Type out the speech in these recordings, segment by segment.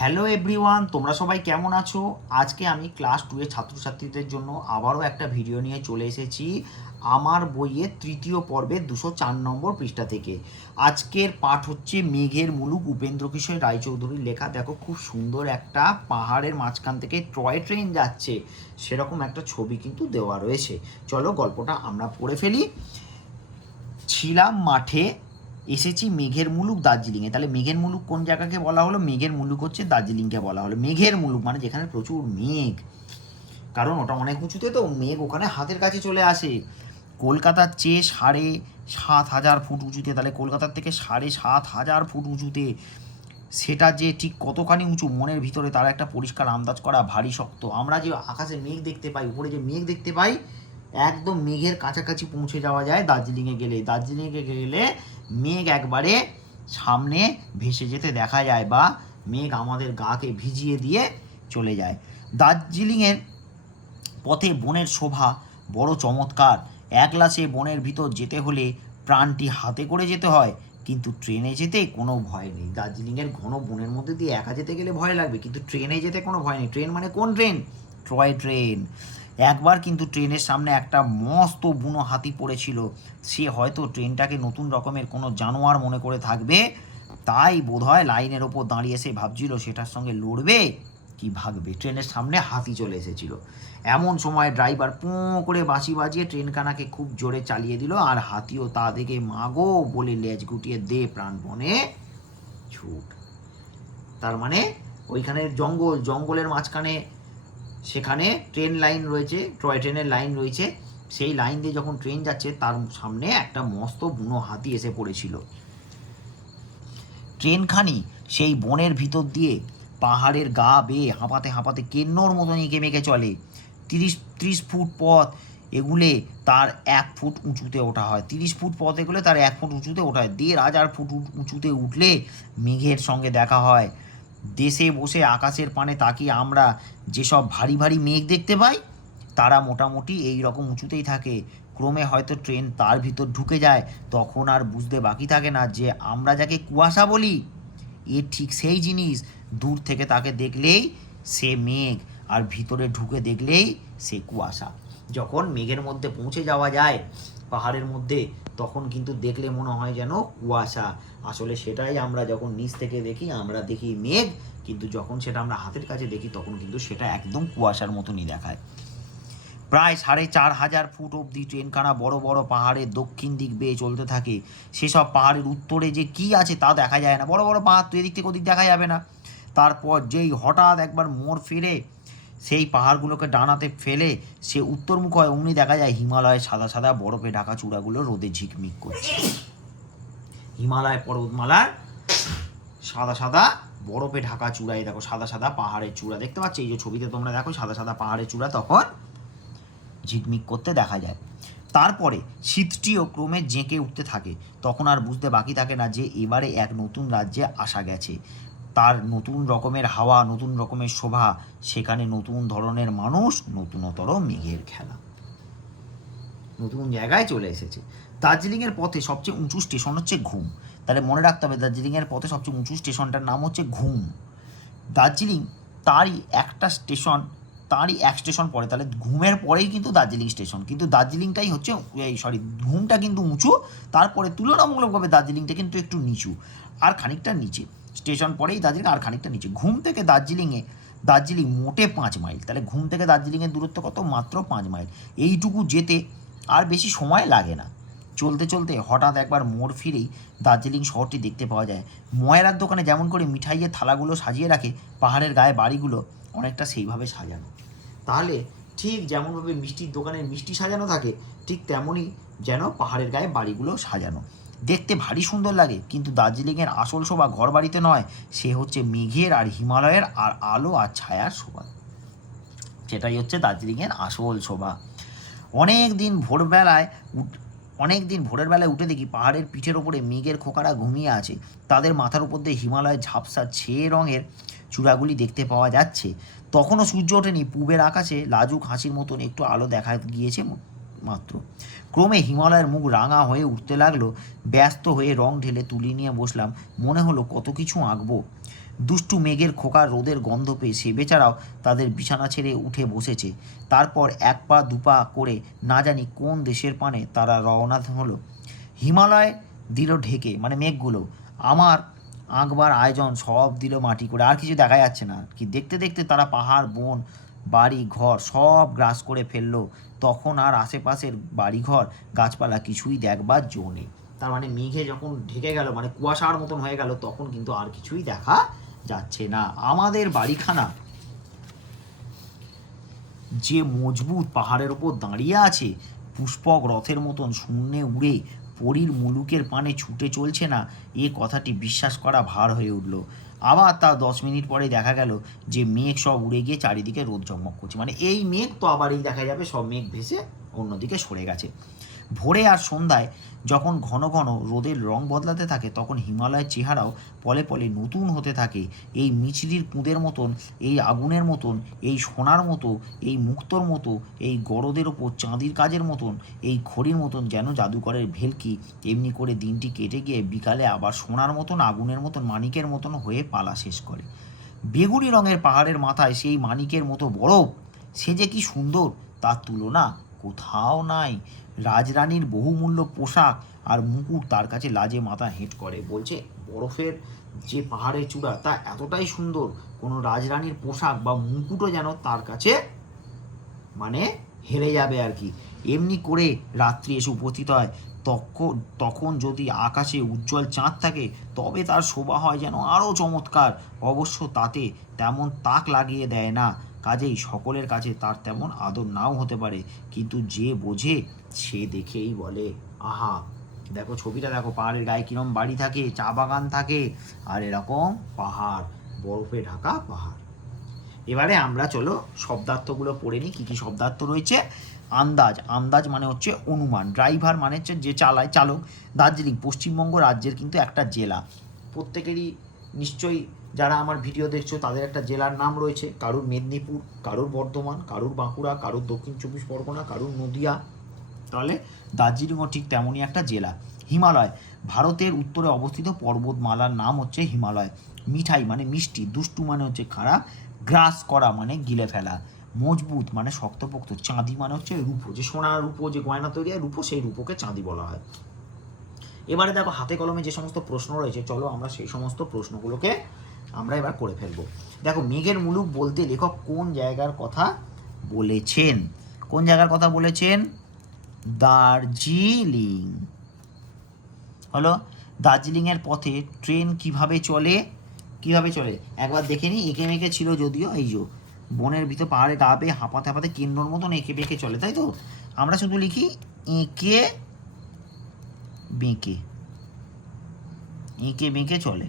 Hello everyone, তোমরা সবাই কেমন আছো? আজকে আমি ক্লাস 2 এর ছাত্রছাত্রীদের জন্য আবারও একটা ভিডিও নিয়ে চলে এসেছি আমার বইয়ের তৃতীয় পর্বের 204 নম্বর পৃষ্ঠা থেকে। আজকের পাঠ হচ্ছে মেঘের মুলুক, উপেন্দ্র কিশোর রায়চৌধুরীর লেখা। দেখো, খুব সুন্দর একটা পাহাড়ের মাঝখান থেকে টয় ট্রেন যাচ্ছে, সেরকম একটা ছবি কিন্তু দেওয়া রয়েছে। চলো গল্পটা আমরা পড়ে ফেলি। ছিলাম মাঠে, এসেছি মেঘের মুলুক দার্জিলিংয়ে। তাহলে মেঘের মুলুক কোন জায়গাকে বলা হলো? মেঘের মুলুক হচ্ছে দার্জিলিংকে বলা হলো। মেঘের মুলুক মানে যেখানে প্রচুর মেঘ, কারণ ওটা অনেক উঁচুতে, তো মেঘ ওখানে হাতের কাছে চলে আসে। কলকাতার চেয়ে 7,500 ফুট উঁচুতে। তাহলে কলকাতার থেকে 7,500 ফুট উঁচুতে। সেটা যে ঠিক কতখানি উঁচু মনের ভিতরে তার একটা পরিষ্কার আন্দাজ করা ভারী শক্ত। আমরা যে আকাশে মেঘ দেখতে পাই, উপরে যে মেঘ দেখতে পাই, একদম মেঘের কাছাকাছি পৌঁছে যাওয়া যায় দার্জিলিংয়ে গেলে। দার্জিলিংয়ে গেলে মেঘ একবারে সামনে ভেসে যেতে দেখা যায়, বা মেঘ আমাদের গাকে ভিজিয়ে দিয়ে চলে যায়। দার্জিলিংয়ের পথে বনের শোভা বড় চমৎকার। একলা সে বনের ভিতর যেতে হলে প্রাণটি হাতে করে যেতে হয়, কিন্তু ট্রেনে যেতে কোনো ভয় নেই। দার্জিলিংয়ের ঘন বনের মধ্যে দিয়ে একা যেতে গেলে ভয় লাগবে, কিন্তু ট্রেনে যেতে কোনো ভয় নেই। ট্রেন মানে কোন ট্রেন? Toy train. একবার কিন্তু ট্রেনের সামনে একটা মস্ত বুনো হাতি পড়েছিল। সে হয়তো ট্রেনটাকে নতুন রকমের কোনো জানোয়ার মনে করে থাকবে, তাই বোধহয় লাইনের ওপর দাঁড়িয়ে সে ভাবছিল সেটার সঙ্গে লড়বে কি ভাগবে। ট্রেনের সামনে হাতি চলে এসেছিল। এমন সময় ড্রাইভার পোঁ করে বাঁশি বাজিয়ে ট্রেনখানাকে খুব জোরে চালিয়ে দিল, আর হাতিও তা দেখে মাগো বলে লেজ গুটিয়ে দে প্রাণপণে ছুট। তার মানে ওইখানে জঙ্গলের মাঝখানে সেখানে ট্রেন লাইন রয়েছে, টয় ট্রেনের লাইন রয়েছে। সেই লাইন দিয়ে যখন ট্রেন যাচ্ছে, তার সামনে একটা মস্ত বুনো হাতি এসে পড়েছিল। ট্রেনখানি সেই বনের ভিতর দিয়ে পাহাড়ের গা বেয়ে হাঁপাতে হাঁপাতে কেন্নর মতন এঁকে মেঁকে চলে। 30 ফুট পথ এগুলে তার 1 ফুট উঁচুতে ওঠা হয়। 30 ফুট পথ এগুলে তার 1 ফুট উঁচুতে ওঠা হয়। 1,500 ফুট উঁচুতে উঠলে মেঘের সঙ্গে দেখা হয়। দেশে বসে আকাশের পানে তাকিয়ে আমরা যেসব ভারী ভারী মেঘ দেখতে পাই, তারা মোটামুটি এই রকম উঁচুতেই থাকে। ক্রমে হয়তো ট্রেন তার ভিতর ঢুকে যায়, তখন আর বুঝতে বাকি থাকে না যে আমরা যাকে কুয়াশা বলি, এ ঠিক সেই জিনিস। দূর থেকে তাকে দেখলেই সে মেঘ, আর ভিতরে ঢুকে দেখলেই সে কুয়াশা। যখন মেঘের মধ্যে পৌঁছে যাওয়া যায় পাহাড়ের মধ্যে, তখন কিন্তু দেখলে মনে হয় যেন কুয়াশা। আসলে সেটাই আমরা যখন নিচ থেকে দেখি, আমরা দেখি মেঘ, কিন্তু যখন সেটা আমরা হাতের কাছে দেখি, তখন কিন্তু সেটা একদম কুয়াশার মতনই দেখায়। প্রায় 4,500 ফুট অবধি ট্রেনখানা বড় বড় পাহাড়ের দক্ষিণ দিক বেয়ে চলতে থাকে। সেসব পাহাড়ের উত্তরে যে কি আছে তা দেখা যায় না। বড় বড় পাহাড় তো এদিক থেকে ওদিক দেখা যাবে না। তারপর যেই হঠাৎ একবার মোড় ফিরে সেই পাহাড়গুলোকে ডানাতে ফেলে সে উত্তরমুখ হয়, অমনি দেখা যায় হিমালয়ের সাদা সাদা বরফে ঢাকা চূড়াগুলো রোদে ঝিকমিক করছে। হিমালয় পর্বতমালার সাদা সাদা বরফে ঢাকা চূড়ায় দেখো, সাদা সাদা পাহাড়ের চূড়া দেখতে পাচ্ছ। এই যে ছবিতে তোমরা দেখো সাদা সাদা পাহাড়ের চূড়া তখন ঝিকমিক করতে দেখা যায়। তারপরে শীতটিও ক্রমে জেঁকে উঠতে থাকে। তখন আর বুঝতে বাকি থাকে না যে এবারে এক নতুন রাজ্যে আসা গেছে। তার নতুন রকমের হাওয়া, নতুন রকমের শোভা, সেখানে নতুন ধরনের মানুষ, নতুনতর মেঘের খেলা। নতুন জায়গায় চলে এসেছে। দার্জিলিংয়ের পথে সবচেয়ে উঁচু স্টেশন হচ্ছে ঘুম। তাহলে মনে রাখতে হবে, দার্জিলিংয়ের পথে সবচেয়ে উঁচু স্টেশনটার নাম হচ্ছে ঘুম। দার্জিলিং তারই একটা স্টেশন, তারই এক স্টেশন পরে, তাহলে ঘুমের পরেই কিন্তু দার্জিলিং স্টেশন। কিন্তু দার্জিলিংটাই হচ্ছে ঘুমটা কিন্তু উঁচু, তারপরে তুলনামূলকভাবে দার্জিলিংটা কিন্তু একটু নিচু, আর খানিকটা নিচে। স্টেশন পরেই দার্জিলিং, আর খানিকটা নিচে। ঘুম থেকে দার্জিলিং মোটে 5 মাইল। তাহলে ঘুম থেকে দার্জিলিংয়ের দূরত্ব কত? মাত্র 5 মাইল। এইটুকু যেতে আর বেশি সময় লাগে না। চলতে চলতে হঠাৎ একবার মোড় ফিরেই দার্জিলিং শহরটি দেখতে পাওয়া যায়। ময়রার দোকানে যেমন করে মিঠাইয়ের থালাগুলো সাজিয়ে রাখে, পাহাড়ের গায়ে বাড়িগুলো অনেকটা সেইভাবে সাজানো। তাহলে ঠিক যেমনভাবে মিষ্টির দোকানের মিষ্টি সাজানো থাকে, ঠিক তেমনই যেন পাহাড়ের গায়ে বাড়িগুলো সাজানো। দেখতে ভারী সুন্দর লাগে, কিন্তু দার্জিলিংয়ের আসল শোভা ঘর বাড়িতে নয়, সে হচ্ছে মেঘের আর হিমালয়ের আর আলো আর ছায়ার শোভা। সেটাই হচ্ছে দার্জিলিংয়ের আসল শোভা। অনেক দিন ভোরের বেলায় উঠে দেখি পাহাড়ের পিঠের ওপরে মেঘের খোকারা ঘুমিয়ে আছে। তাদের মাথার উপর দিয়ে হিমালয়ের ঝাপসা ছেয়ে রঙের চূড়াগুলি দেখতে পাওয়া যাচ্ছে। তখনও সূর্য ওঠেনি। পূবের আকাশে লাজুক হাসির মতন একটু আলো দেখা গিয়েছে মাত্র। ক্রমে হিমালয়ের মুখ রাঙা হয়ে উঠতে লাগলো। ব্যস্ত হয়ে রং ঢেলে তুলি নিয়ে বসলাম। মনে হলো কত কিছু আঁকবো। দুষ্টু মেঘের খোকার রোদের গন্ধ পেয়ে সে বেচারাও তাদের বিছানা ছেড়ে উঠে বসেছে। তারপর এক পা দুপা করে না জানি কোন দেশের পানে তারা রওনা হলো। হিমালয় দিল ঢেকে, মানে মেঘগুলো। আমার আঁকবার আয়োজন সব দিল মাটি করে, আর কিছু দেখা যাচ্ছে না কি। দেখতে দেখতে তারা পাহাড়, বন, বাড়ি ঘর সব গ্রাস করে ফেললো। তখন আর আশেপাশের বাড়িঘর, গাছপালা কিছুই দেখবার জো নেই। তার মানে মেঘে যখন ঢেকে গেল, মানে কুয়াশার মতন হয়ে গেল, তখন কিন্তু আর কিছুই দেখা যাচ্ছে না। আমাদের বাড়িখানা যে মজবুত পাহাড়ের ওপর দাঁড়িয়ে আছে, পুষ্পক রথের মতন শূন্যে উড়ে পরীর মুলুকের পানে ছুটে চলছে না, এ কথাটি বিশ্বাস করা ভার হয়ে উঠল। আবার তা 10 মিনিট পরে দেখা গেল যে মেঘ সব উড়ে গিয়ে চারিদিকে রোদ ঝকমক করছে। মানে এই মেঘ তো আবার এই দেখা যাবে সব মেঘ ভেসে অন্যদিকে সরে গেছে। ভোরে আর সন্ধ্যায় যখন ঘন ঘন রোদের রং বদলাতে থাকে, তখন হিমালয়ের চেহারাও পলে পলে নতুন হতে থাকে। এই মিছরির কুঁদের মতন, এই আগুনের মতন, এই সোনার মতো, এই মুক্তোর মতো, এই গরদের ওপর চাঁদির কাজের মতন, এই খড়ির মতন যেন জাদুকরের ভেলকি। এমনি করে দিনটি কেটে গিয়ে বিকালে আবার সোনার মতন, আগুনের মতন, মানিকের মতন হয়ে পালা শেষ করে। বেগুনি রঙের পাহাড়ের মাথায় সেই মানিকের মতো বরফ, সে যে কি সুন্দর, তার তুলনা কোথাও নাই। রাজরানীর বহুমূল্য পোশাক আর মুকুট তার কাছে লাজে মাথা হেঁট করে। বলছে বরফের যে পাহাড়ের চূড়া তা এতটাই সুন্দর, কোনো রাজরানীর পোশাক বা মুকুটও যেন তার কাছে মানে হেরে যাবে আর কি। এমনি করে রাত্রি এসে উপস্থিত হয়। তখন যদি আকাশে উজ্জ্বল চাঁদ থাকে, তবে তার শোভা হয় যেন আরও চমৎকার। অবশ্য তাতে তেমন তাক লাগিয়ে দেয় না, কাজেই সকলের কাছে তার তেমন আদর নাও হতে পারে। কিন্তু যে বোঝে সে দেখেই বলে, আহা দেখো ছবিটা দেখো, পাহাড়ের গায়ে কিরম বাড়ি থাকে, চা বাগান থাকে, আর এরকম পাহাড়, বরফে ঢাকা পাহাড়। এবারে আমরা চলো শব্দার্থগুলো পড়ে নিই। কী কী শব্দার্থ রয়েছে? আন্দাজ, আন্দাজ মানে হচ্ছে অনুমান। ড্রাইভার মানে হচ্ছে যে চালায়, চালক। দার্জিলিং পশ্চিমবঙ্গ রাজ্যের কিন্তু একটা জেলা। প্রত্যেকেরই নিশ্চয়ই যারা আমার ভিডিও দেখছো তাদের একটা জেলার নাম রয়েছে। কারুর মেদিনীপুর, কারুর বর্ধমান, কারুর বাঁকুড়া, কারুর দক্ষিণ 24 পরগনা, কারুর নদিয়া। তাহলে দার্জিলিংও ঠিক তেমনই একটা জেলা। হিমালয় ভারতের উত্তরে অবস্থিত পর্বতমালার নাম হচ্ছে হিমালয়। মিঠাই মানে মিষ্টি। দুষ্টু মানে হচ্ছে খারাপ। গ্রাস করা মানে গিলে ফেলা। মজবুত মানে শক্তপোক্ত। চাঁদি মানে হচ্ছে রূপো, যে সোনার রূপো, যে গয়না তৈরি হয় রূপো, সেই রূপোকে চাঁদি বলা হয়। এবারে দেখো হাতে কলমে যে সমস্ত প্রশ্ন রয়েছে, চলো আমরা সেই সমস্ত প্রশ্নগুলোকে আমরা এবার করে ফেলবো। দেখো মেঘের মুলুক বলতে লেখক কোন জায়গার কথা বলেছেন? কোন জায়গার কথা বলেছেন? দার্জিলিং। হলো। দার্জিলিংয়ের পথে ট্রেন কিভাবে চলে? কিভাবে চলে একবার দেখে নিই। এঁকে মেঁকে ছিল যদিও, এই যে বনের ভিতর পাহাড়ে গা বেয়ে হাঁপাতে হাঁপাতে কেন্দ্রর মতন এঁকে বেঁকে চলে, তাই তো? আমরা শুধু লিখি এঁকে বেঁকে, এঁকে বেঁকে চলে।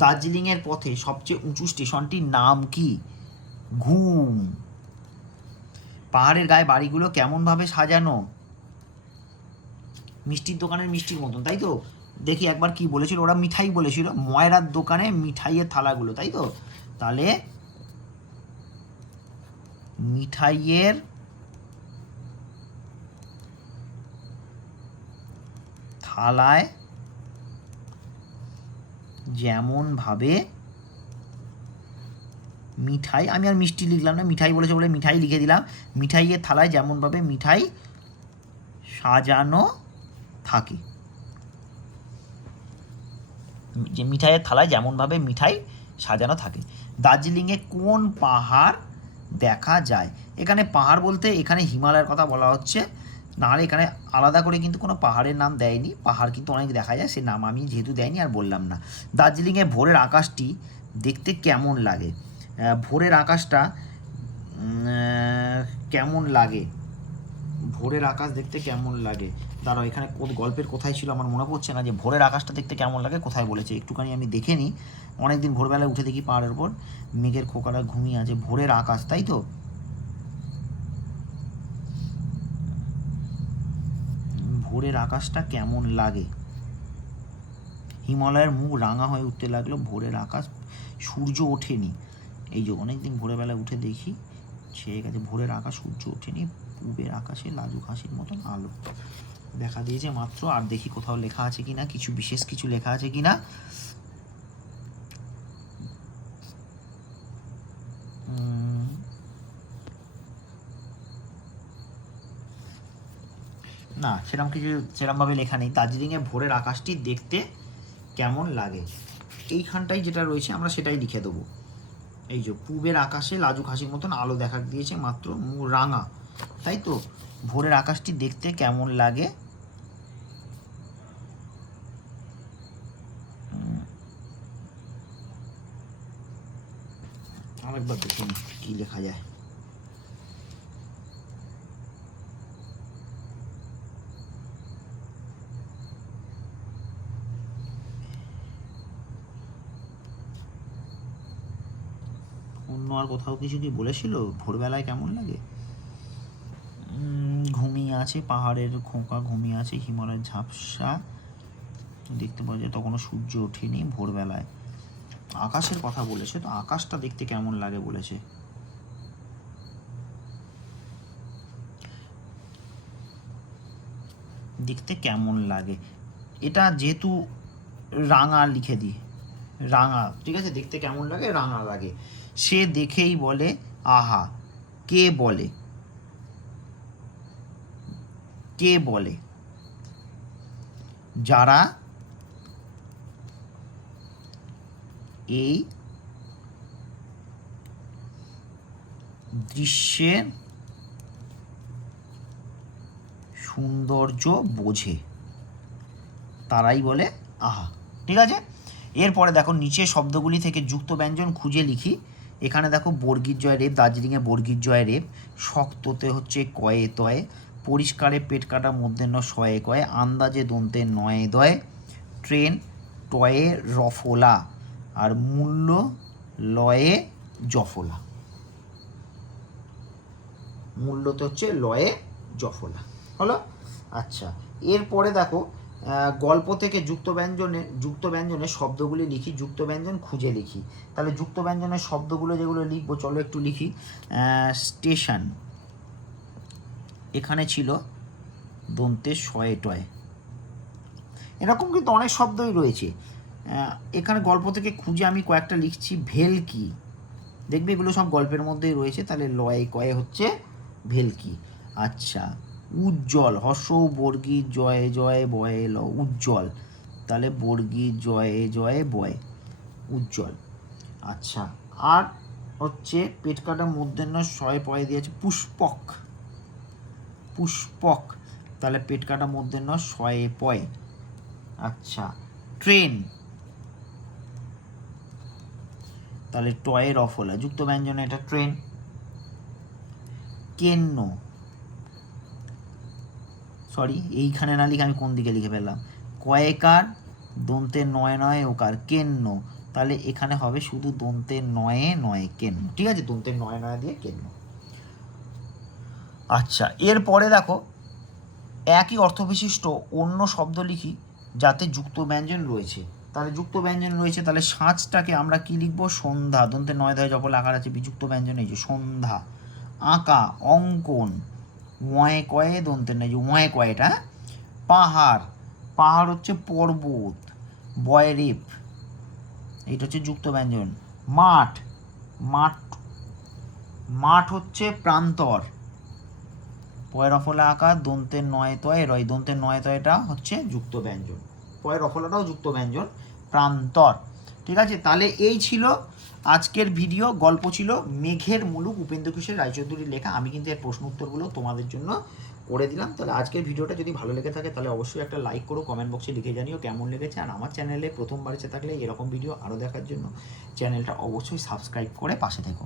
দার্জিলিংয়ের পথে সবচেয়ে উঁচু স্টেশনটির নাম কি? ঘুম। পাহাড়ের গায়ে বাড়িগুলো কেমনভাবে সাজানো? মিষ্টির দোকানের মিষ্টির মতন, তাই তো? দেখি একবার কি বলেছিল ওরা, মিঠাই বলেছিল, ময়রার দোকানে মিঠাইয়ের থালাগুলো, তাই তো? তাহলে মিঠাইয়ের থালায় যেমন ভাবে মিঠাই, আমি আর মিষ্টি লিখলাম না, মিঠাই বলেছে বলে মিঠাই লিখে দিলাম। মিঠাইয়ের থালায় যেমনভাবে মিঠাই সাজানো থাকে, যে মিঠাইয়ের থালায় যেমনভাবে মিঠাই সাজানো থাকে। দার্জিলিংয়ে কোন পাহাড় দেখা যায়? এখানে পাহাড় বলতে এখানে হিমালয়ের কথা বলা হচ্ছে, নাহলে এখানে আলাদা করে কিন্তু কোনো পাহাড়ের নাম দেয়নি। পাহাড় কিন্তু অনেক দেখা যায়, সে নাম আমি যেহেতু দেয়নি আর বললাম না। দার্জিলিংয়ে ভোরের আকাশটি দেখতে কেমন লাগে? ভোরের আকাশটা কেমন লাগে? ভোরের আকাশ দেখতে কেমন লাগে? দাঁড়াও, এখানে গল্পের কোথায় ছিল আমার মনে পড়ছে না, যে ভোরের আকাশটা দেখতে কেমন লাগে কোথায় বলেছে, একটুখানি আমি দেখে নিই। অনেকদিন ভোরবেলায় উঠে দেখি পাহাড়ের উপর মেঘের খোকারা ঘুমিয়ে আছে, ভোরের আকাশ, তাই তো? ভোরের আকাশটা কেমন লাগে? হিমালয়ের মুখ রাঙা হয়ে উঠতে লাগলো, ভোরের আকাশ, সূর্য ওঠেনি। এই যে অনেকদিন ভোরবেলায় উঠে দেখি ছেয়ে গেছে, ভোরের আকাশ, সূর্য ওঠেনি, পূবের আকাশে লাজুক হাসির মতন আলো দেখা দিয়েছে মাত্র। আর দেখি কোথাও লেখা আছে কিনা, কিছু বিশেষ কিছু লেখা আছে কিনা। না, সেরকমভাবে লেখা নেই। দার্জিলিংয়ে ভোরের আকাশটি দেখতে কেমন লাগে, এইখানটাই যেটা রয়েছে আমরা সেটাই লিখে দেবো। এই যে পূবের আকাশে লাজুক হাসির মতন আলো দেখা দিয়েছে মাত্র, রাঙা, তাই তো? ভোরের আকাশটি দেখতে কেমন লাগে, আরেকবার দেখুন কি লেখা যায়। অন্য আর কোথাও কিছু কি বলেছিল ভোরবেলায় কেমন লাগে? ঘুমিয়ে আছে, পাহাড়ের খোঁকা ঘুমিয়ে আছে, হিমালয়ের ঝাপসা দেখতে পাওয়া যায়, তখনও সূর্য ওঠেনি ভোরবেলায়। আকাশের কথা বলেছে, তো আকাশটা দেখতে কেমন লাগে বলেছে। দেখতে কেমন লাগে, এটা যেহেতু রাঙা লিখে দিই, রাঙা, ঠিক আছে? দেখতে কেমন লাগে, রাঙা লাগে। সে দেখেই বলে আহা, কে বলে, কে বলে? যারা এই দৃশ্যের সৌন্দর্য বোঝে তারাই বলে আহা। ঠিক আছে, এরপরে দেখো নিচে শব্দগুলি থেকে যুক্ত ব্যঞ্জন খুঁজে লিখি। এখানে দেখো বর্গীর জয় রেপ, দার্জিলিংয়ে বর্গীর জয় রেপ, শক্ততে হচ্ছে কয়ে তয়ে, পরিষ্কারে পেট কাটা মধ্যাহ্ন শয়ে কয়ে, আন্দাজে দন্তে নয়ে দয়ে, ট্রেন টয়ে রফলা, আর মূল্য লয়ে জফলা। মূল্যতে হচ্ছে লয়ে জফলা, হলো? আচ্ছা, এরপরে দেখো গল্প থেকে যুক্ত ব্যঞ্জনের শব্দগুলি লিখি, যুক্ত ব্যঞ্জন খুঁজে লিখি। তাহলে যুক্ত ব্যঞ্জনের শব্দগুলো যেগুলো লিখবো চলো একটু লিখি। স্টেশন, এখানে ছিল দন্তে শয়ে টয়ে। এরকম কিন্তু অনেক শব্দই রয়েছে। এখানে গল্প থেকে খুঁজে আমি কয়েকটা লিখছি। ভেলকি, দেখবে এগুলো সব গল্পের মধ্যেই রয়েছে, তাহলে লয়ে কয়ে হচ্ছে ভেলকি। আচ্ছা, উজ্জ্বল, হর্ষ বর্গী জয়ে জয়ে বয়ে ল, উজ্জ্বল, তাহলে বর্গী জয়ে জয়ে বয়ে, উজ্জ্বল। আচ্ছা, আর হচ্ছে পেট কাটা মধ্যাহ্ন শয়ে পয়ে দিয়েছে পুষ্পক, পুষ্পক, তাহলে পেট কাটা মধ্যাহ্ন শয়ে পয়ে। আচ্ছা, ট্রেন, তাহলে টয়ে রফলা, যুক্ত ব্যঞ্জনে এটা ট্রেন। কেন্ন, সরি এইখানে না লিখে আমি কোন দিকে লিখে ফেললাম, কয়েকার দন্তে নয় নয় ওকার, কেন্ন, তাহলে এখানে হবে শুধু দন্তে নয়ে নয় কেন্ন। ঠিক আছে, দন্তে নয় নয় দিয়ে কেন্ন। আচ্ছা, এরপরে দেখো একই অর্থবিশিষ্ট অন্য শব্দ লিখি যাতে যুক্ত ব্যঞ্জন রয়েছে। তাহলে যুক্ত ব্যঞ্জন রয়েছে, তাহলে সাঁচটাকে আমরা কি লিখবো? সন্ধ্যা, দন্তে নয় দয় জপল আকার আছে, বিযুক্ত ব্যঞ্জন এই যে সন্ধ্যা। আঁকা, অঙ্কন, ওয়ে কয়ে দন্তে নেই যে ওয়ে কয়েটা। পাহাড়, পাহাড় হচ্ছে পর্বত, বয় রেপ, এইটা হচ্ছে যুক্ত ব্যঞ্জন। মাঠ, মাঠ, মাঠ হচ্ছে প্রান্তর, পয় রফলা আকার দন্তে নয় তয় রয়, দন্তে নয় তয়টা হচ্ছে যুক্ত ব্যঞ্জন, পয় রফলাটাও যুক্ত ব্যঞ্জন, প্রান্তর। ঠিক আছে, তাহলে এই ছিল আজকের ভিডিও। গল্প ছিল মেঘের মুলুক, উপেন্দ্র কিশোর রায়চৌধুরীর লেখা। আমি কিন্তু এর প্রশ্ন উত্তরগুলো তোমাদের জন্য করে দিলাম। তাহলে আজকের ভিডিওটা যদি ভালো লেগে থাকে তাহলে অবশ্যই একটা লাইক করো, কমেন্ট বক্সে লিখে জানিও কেমন লেগেছে। আর আমার চ্যানেলে প্রথমবার এসে থাকলে এরকম ভিডিও আরও দেখার জন্য চ্যানেলটা অবশ্যই সাবস্ক্রাইব করে পাশে থেকো।